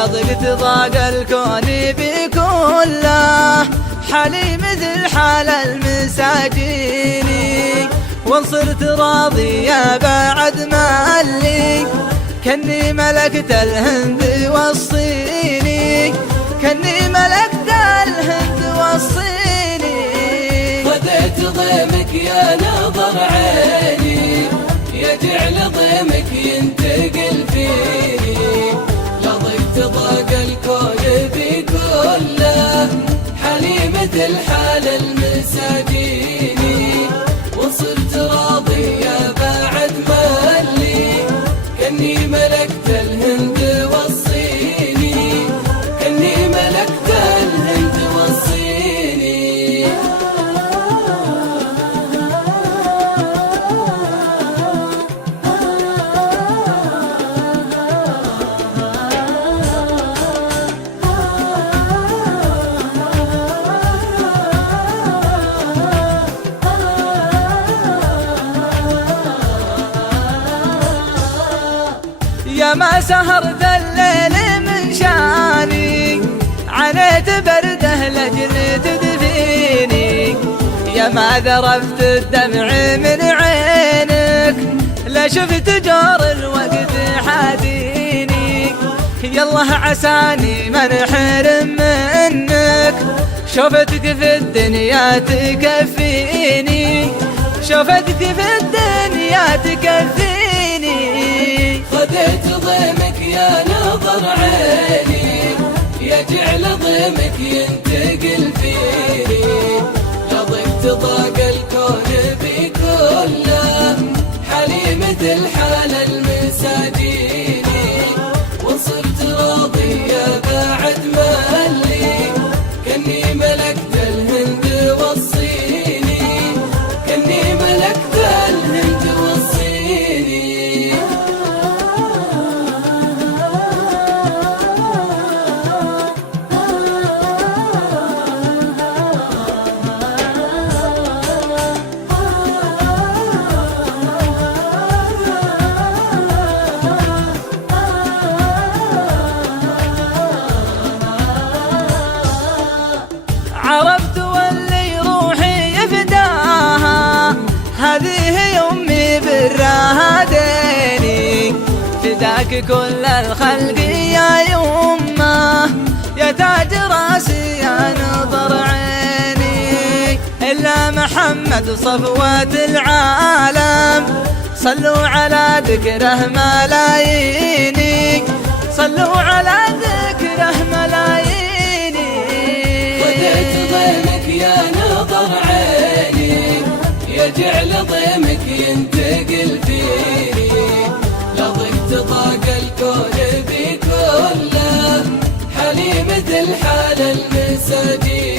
لضقت ضاق الكون بكله، حالي مثل حال المساجين، وان صرت راضية بعد ما اللي كني ملكت الهند والصيني، كني ملكت الهند والصيني. خذيت ضيمك يا نظر عيني، يجعل ضيمك ينتقل فيني، لضقت ضاق الكون بكله، حالي مثل حال المساجين، وصرت راضية بعد ما اللي كني ملكت الهند والصيني، كني ملكت الهند والصيني. يا ما سهرت الليل من شاني، عانيت برده لجل تدفيني، يا ما ذرفت الدمع من عينك، لا شفت جور الوقت حاديني، يالله عساني ما انحرم منك، شوفتك في الدنيا تكفيني، شوفتك في الدنيا تكفيني. خذيت ضيمك يا نظر عيني، يجعل ضيمك ينتقل فيني، لضقت ضاق الكون بكله، حالي مثل حال المساجين، وصرت راضية بعد ما اللي كني ملكت الهند والصيني، كني ملكت الهند والصيني. عرفت واللي روحي يفداها، هذه أمي براها ديني، فداك كل الخلق يا يمه، يا تاج راسي يا نظر عيني، إلا محمد صفوة العالم، صلوا على ذكره ملاييني، صلوا على ذكره ملاييني. خذيت ضيمك يا نظر عيني، يجعل ضيمك ينتقل فيني، لضقت ضاق الكون بكله، حالي مثل حال المساجين.